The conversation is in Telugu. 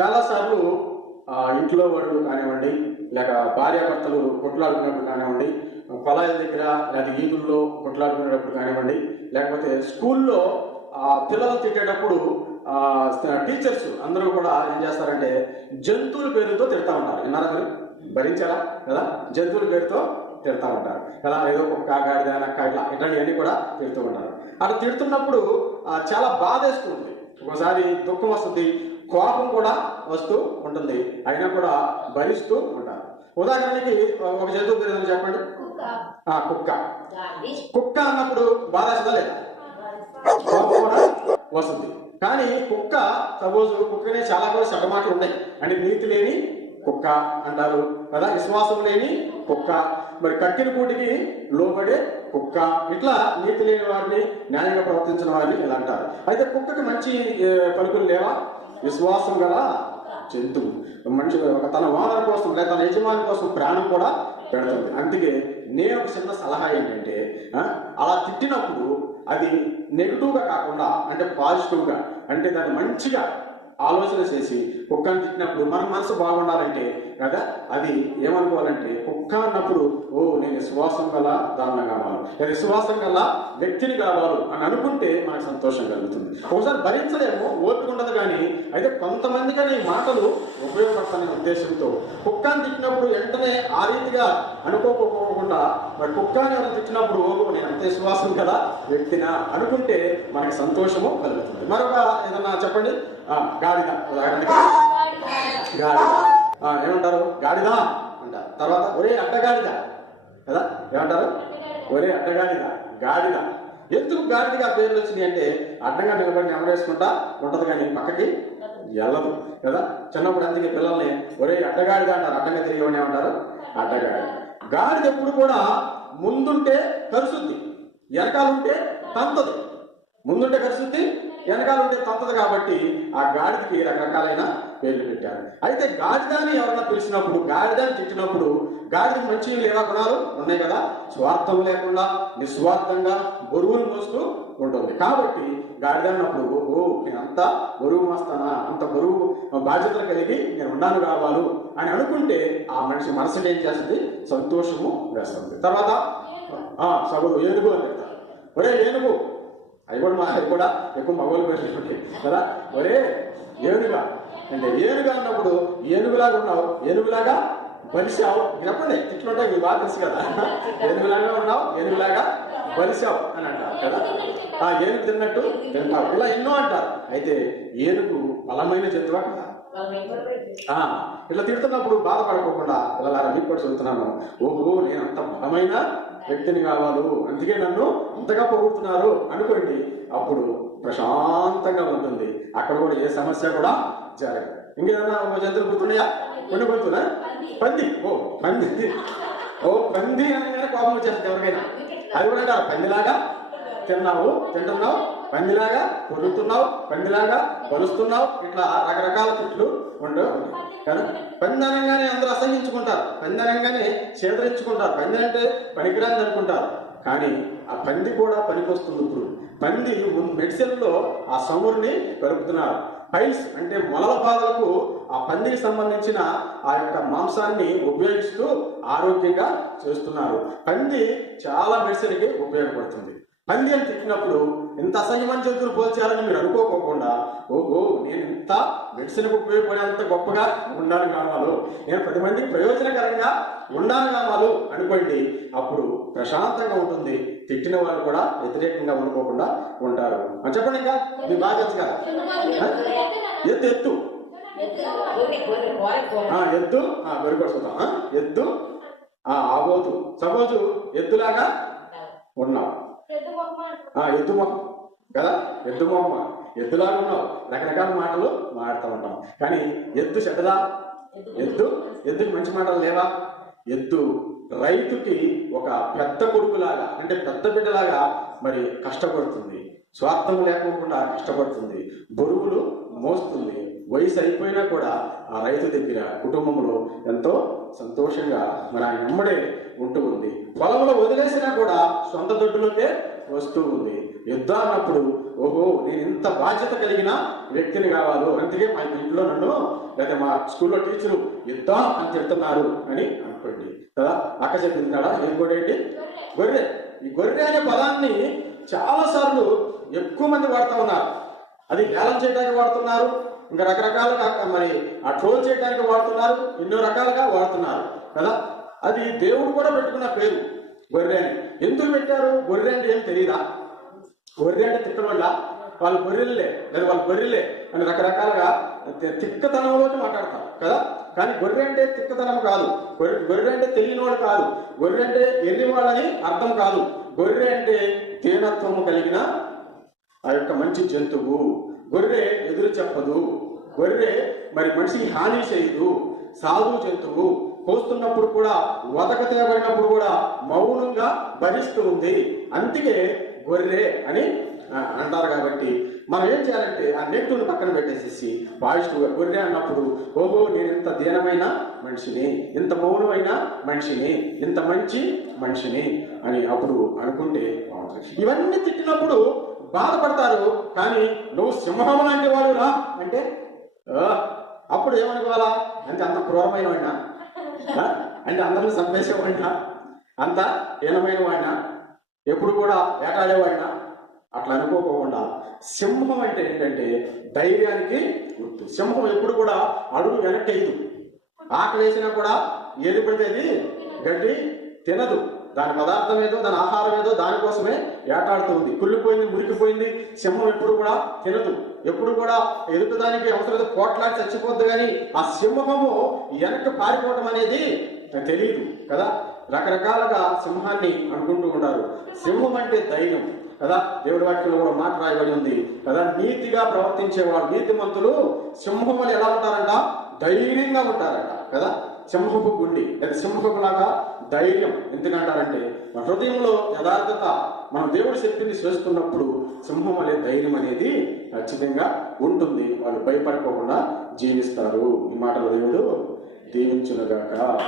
చాలాసార్లు ఇంట్లో వాళ్ళు కానివ్వండి లేక భార్యాభర్తలు కొట్లాడుకున్నప్పుడు కానివ్వండి కొలాయిల దగ్గర లేదా ఈదుల్లో కొట్లాడుకునేటప్పుడు కానివ్వండి లేకపోతే స్కూల్లో పిల్లలు తిట్టేటప్పుడు టీచర్స్ అందరూ కూడా ఏం చేస్తారంటే జంతువుల పేరుతో తిడతా ఉంటారు. విన్నారా మీరు? భరించారా? కదా? జంతువుల పేరుతో తిడతా ఉంటారు. కదా? ఏదో కుక్క గాడిద నక్క ఇట్లా ఇట్లాంటివన్నీ కూడా తిడుతూ ఉంటారు. అట్లా తిడుతున్నప్పుడు చాలా బాధేస్తుంది. ఒకసారి దుఃఖం వస్తుంది. కోపం కూడా వస్తూ ఉంటుంది. అయినా కూడా భరిస్తూ ఉంటారు. ఉదాహరణకి ఒక జంతువు పేరు చెప్పండి? కుక్క. ఆ కుక్క. అన్నప్పుడు బాధ వస్తుందా లేదా? కోపం కూడా వస్తుంది. కానీ కుక్క సపోజ్ కుక్కనే చాలా కూడా చెడ్డ మాటలు ఉన్నాయి. అంటే నీతి లేని కుక్క అంటారు కదా విశ్వాసం లేని కుక్క. మరి కక్కిన కూటికి లోబడే కుక్క. ఇట్లా నీతి లేని వారిని న్యాయంగా ప్రవర్తించిన వారిని ఇలా అంటారు. అయితే కుక్కకి మంచి పలుకులు లేవా? విశ్వాసం గల జంతువు. మనిషి ఒక తన ఓనర్ కోసం లేదా తన యజమాని కోసం ప్రాణం కూడా పెడుతుంది. అందుకే నేను ఒక చిన్న సలహా ఏంటంటే అలా తిట్టినప్పుడు అది నెగిటివ్గా కాకుండా అంటే పాజిటివ్గా అంటే దాన్ని మంచిగా ఆలోచన చేసి కుక్కను తిట్టినప్పుడు మన మనసు బాగుండాలంటే కదా అది ఏమనుకోవాలంటే కుక్క అన్నప్పుడు ఓ నేను విశ్వాసం గల దాన్ని విశ్వాసం గల వ్యక్తిని కావాలి అని అనుకుంటే మనకు సంతోషం కలుగుతుంది. ఒకసారి భరించలేము ఓపిక ఉండదు కానీ అయితే కొంతమందిగా ఈ మాటలు ఉపయోగపడతానే ఉద్దేశంతో కుక్కని తిట్టినప్పుడు వెంటనే ఆ రీతిగా అనుకోకపోకుండా మరి కుక్కని ఎవరు తిట్టినప్పుడు నేను అంత విశ్వాసం కదా వ్యక్తినా అనుకుంటే మనకి సంతోషము కలుగుతుంది. మరొక ఏదన్నా చెప్పండి? గాడిద. ఉదాహరణకి గాడిద. ఏమంటారు? గాడిద అంటారు. తర్వాత ఒరే అడ్డగాడిద. కదా? ఏమంటారు? ఒరే అడ్డగాడిద గాడిద. ఎందుకు గాడిదగా పేర్లు వచ్చినాయి అంటే అడ్డంగా నిలబడి నెమరేసుకుంటా ఉంటది కానీ పక్కకి వెళ్ళదు కదా? చిన్నప్పుడు అందుకే పిల్లల్ని ఒరే అడ్డగాడిద అంటారు అడ్డంగా తిరిగి ఏమంటారు? అడ్డగాడిద. గాడిద ఎప్పుడు కూడా ముందుంటే కరుసుద్ది వెనకాలంటే తంతది. ముందుంటే కరుసుద్ది వెనకాల ఉంటే తంతది కాబట్టి ఆ గాడిదకి రకరకాలైన పేర్లు పెట్టారు. అయితే గాడిదాన్ని ఎవరన్నా పిలిచినప్పుడు గాడిదాన్ని తిట్టినప్పుడు గాడిదకి మంచి లేవా గుణాలు? ఉన్నాయి కదా. స్వార్థం లేకుండా నిస్వార్థంగా బరువులు మోస్తూ ఉంటుంది. కాబట్టి గాడిద అన్నప్పుడు ఓ నేను అంత బరువు మోస్తానా? అంత బరువు బాధ్యతలు కలిగి నేను ఉన్నాను కావాలి అని అనుకుంటే ఆ మనిషి మనసులో ఏం చేస్తుంది? సంతోషము వేస్తుంది. తర్వాత ఆ సగదు ఏనుగు అని చెప్తారు. ఒరే ఏనుగు అవి కూడా మా కూడా ఎక్కువ మగవాళ్ళు పెట్టినట్టు కదా? ఒరే ఏనుగా అంటే ఏనుగా అన్నప్పుడు ఏనుగులాగా ఉన్నావు. ఏనుగులాగా బలిసావు. చెప్పండి ఇట్లుంటే మీ బాగా తెలుసు కదా. ఏనుగులాగా ఉన్నావు ఏనుగులాగా బలిసావు అని అంటారు కదా? ఆ ఏనుగు తిన్నట్టు తింటావు. ఇలా ఎన్నో అంటారు. అయితే ఏనుగు బలమైన జంతువా కదా? ఆ, ఇట్లా తిడుతున్నప్పుడు బాధపడకోకుండా ఇలా మీకు కూడా చెబుతున్నాను ఓహో నేను అంత బలమైన వ్యక్తిని కావాలి. అందుకే నన్ను అంతగా పొగుడుతున్నారు అనుకోండి అప్పుడు ప్రశాంతంగా ఉంటుంది. అక్కడ కూడా ఏ సమస్య కూడా జరగదు. ఇంకేదన్నా జంతువులు గుర్తున్నాయా? కొన్ని గుర్తున్నా పంది. ఓ పంది. ఓ పంది అనగానే కోపం వచ్చేస్తుంది ఎవరికైనా. అది కూడా పందిలాగా తిన్నావు తింటున్నావు పందిలాగా కొడుతున్నావు పందిలాగా పలుస్తున్నావు ఇట్లా రకరకాల తిట్లు ఉండవు కదా పందనంగానే అందరూ అసహించుకుంటారు. పంది అనగానే చేదరించుకుంటారు. పంది అంటే పనికిరాని అనుకుంటారు. కానీ ఆ పంది కూడా పనికొస్తుంది ఇప్పుడు. పంది మెడిసిన్లో ఆ సమురుని కలుపుతున్నారు. పైల్స్ అంటే మొలల బాధలకు ఆ పందికి సంబంధించిన ఆ యొక్క మాంసాన్ని ఉపయోగిస్తూ ఆరోగ్యంగా చేస్తున్నారు. పంది చాలా మెడిసిన్కి ఉపయోగపడుతుంది. పంది అని తిట్టినప్పుడు ఇంత అసహ్యమైన జంతువులు పోల్చాలని మీరు అనుకోకోకుండా ఓహో నేను ఇంత మెడిసిన్కి ఉపయోగపడేంత గొప్పగా ఉండాలి కావాలో. నేను పది మందికి ప్రయోజనకరంగా ఉండాలి కావాలు అనుకోండి అప్పుడు ప్రశాంతంగా ఉంటుంది. తిట్టిన వాళ్ళు కూడా వ్యతిరేకంగా అనుకోకుండా ఉంటారు. ఆ, చెప్పండి ఇంకా మీ కదా ఆ? ఎత్తు ఎత్తు. వెరుకొడుతుందాం ఎద్దు ఆ, ఆబోతు. సపోజు ఎద్దులాగా ఉన్నావు ఎద్దు మొహం. కదా? ఎద్దు మొహం ఎద్దులాగా ఉన్నావు. రకరకాల మాటలు మాట్లాడుతూ ఉంటాం. కానీ ఎద్దు చెడ్డదా? ఎద్దు ఎద్దుకి మంచి మాటలు లేవా? ఎద్దు రైతుకి ఒక పెద్ద కొడుకులాగా అంటే పెద్ద బిడ్డలాగా మరి కష్టపడుతుంది. స్వార్థం లేకోకుండా కష్టపడుతుంది. బరువులు మోస్తుంది. వయసు అయిపోయినా కూడా ఆ రైతు దగ్గర కుటుంబంలో ఎంతో సంతోషంగా మరి ఆయన అమ్మడే ఉంటూ పొలంలో వదిలేసినా కూడా సొంత దొడ్డులోకే వస్తూ ఉంది. యుద్ధం అన్నప్పుడు ఓహో నేను ఇంత బాధ్యత కలిగిన వ్యక్తిని కావాలి? అందుకే మా ఇంట్లో నన్ను లేదా మా స్కూల్లో టీచరు యుద్ధం అని తిడుతున్నారు అని అనుకోండి. కదా అక్క కదా ఏం కూడా ఏంటి? గొర్రె. ఈ గొర్రె అనే పదాన్ని చాలా సార్లు ఎక్కువ మంది వాడుతూ ఉన్నారు. అది హేళన చేయడానికి వాడుతున్నారు. ఇంకా రకరకాలుగా మరి ఆ ట్రోల్ చేయడానికి వాడుతున్నారు. ఎన్నో రకాలుగా వాడుతున్నారు. కదా అది దేవుడు కూడా పెట్టుకున్న పేరు. గొర్రెని ఎందుకు పెట్టారు? గొర్రె అంటే ఏం తెలియదా గొర్రె అంటే తిట్టడం వల్ల వాళ్ళు గొర్రెలే. లేదా వాళ్ళు గొర్రెలే అని రకరకాలుగా తిక్కతనంలోకి మాట్లాడతారు కదా? కానీ గొర్రె అంటే తిక్కతనం కాదు. గొర్రె గొర్రె అంటే తెలియనివాడు కాదు. గొర్రె అంటే ఎర్రివాడని అర్థం కాదు. గొర్రె అంటే దీనత్వము కలిగిన ఆ యొక్క మంచి జంతువు. గొర్రె ఎదురు చెప్పదు. గొర్రె మరి మనిషికి హాని చేయదు. సాధు జంతువు. కోస్తున్నప్పుడు కూడా వదక తేబడినప్పుడు కూడా మౌనంగా భరిస్తూ ఉంది అందుకే గొర్రె అని అంటారు కాబట్టి మనం ఏం చేయాలంటే ఆ నెట్టును పక్కన పెట్టేసేసి పాజిటివ్గా గొర్రె అన్నప్పుడు ఓహో నేను ఇంత దీనమైన మనిషిని ఇంత మౌనమైన మనిషిని ఇంత మంచి మనిషిని అని అప్పుడు అనుకుంటే ఇవన్నీ తిట్టినప్పుడు బాధపడతారు కానీ నువ్వు సింహం లాంటి వాడు రా అంటే అప్పుడు ఏమనుకోవాలా? అంటే అంత క్రూరమైన వాడినా? అంటే అందరూ చంపేసేవాడినా? అంత హీనమైన వాడిన ఎప్పుడు కూడా వేటాడేవాడినా? అట్లా అనుకోకుండా సింహం అంటే ఏంటంటే ధైర్యానికి గుర్తు. సింహం ఎప్పుడు కూడా అడుగు వెనక్కి ఆకలి వేసినా కూడా ఏది పడితే అది గడ్డి తినదు. దాని పదార్థం ఏదో దాని ఆహారం ఏదో దానికోసమే ఏటాడుతుంది. కుళ్ళిపోయింది మురికిపోయింది. సింహం ఎప్పుడు కూడా తినదు. ఎప్పుడు కూడా ఎదుటదానికి అవసరం కోట్లాడి చచ్చిపోద్ది కానీ ఆ సింహము వెనక్కి పారిపోవటం అనేది తెలియదు కదా? రకరకాలుగా సింహాన్ని అనుకుంటూ ఉంటారు. సింహం అంటే ధైర్యం కదా? దేవుడి వాక్యంలో కూడా మాట రాయబడి ఉంది కదా? నీతిగా ప్రవర్తించేవాడు నీతిమంతులు సింహములు ఎలా ఉంటారంట? ధైర్యంగా ఉంటారట కదా? సింహపు గుండి. లేదా సింహపు లాగా ధైర్యం. ఎందుకంటారంటే మన హృదయంలో యథార్థత మన దేవుడి శక్తిని చేస్తున్నప్పుడు సింహం అనే ధైర్యం అనేది ఖచ్చితంగా ఉంటుంది. వాళ్ళు భయపడకుండా జీవిస్తారు. ఈ మాటలు దేవుడు దీవించునుగాక.